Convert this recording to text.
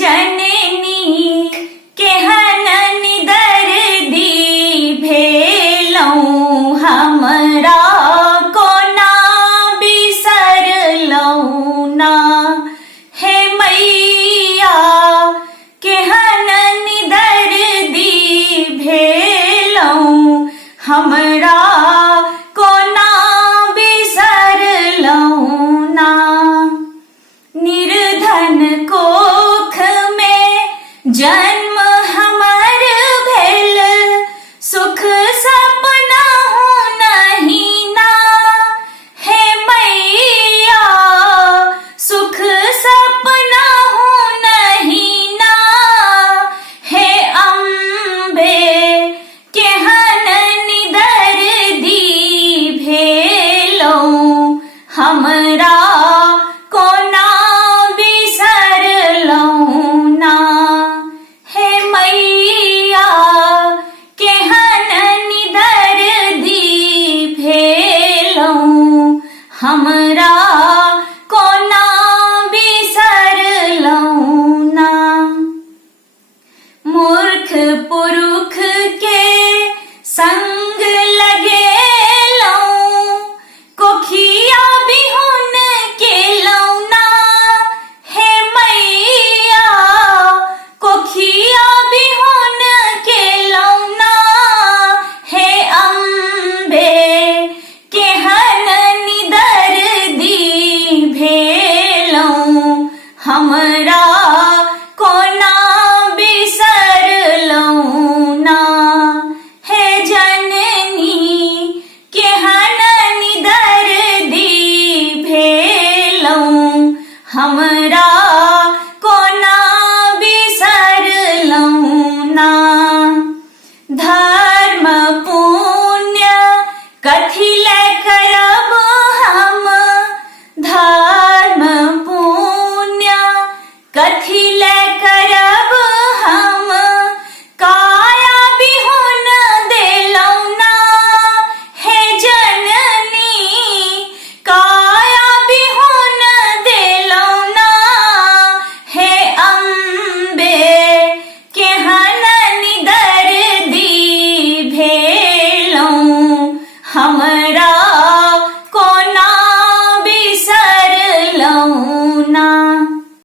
जननी केहन निदर्दी भेलौं हमरा कोना बिसरलौं ना। हे मैया केहन निदर्दी भेलौं हमरा कोना बिसरलौं ना। निर्धन कोख में जन्म हमर भेल सुख सपना नहीं ना। हे मैया सुख सपना नहीं ना। हे अम्बे केहन निदर्दी भेलौं हमरा कोना बिसरलौं ना। हे मैया केहन निदर्दी भेलौं हमरा कोना बिसरलौं ना। मूर्ख पुरुष के संग लगेलौं कोखिया बिहुन केलौं ना। हे मैया कोखिया बिहुन केलौं ना। हे अम्बे केहन निदर्दी भेलौं हमरा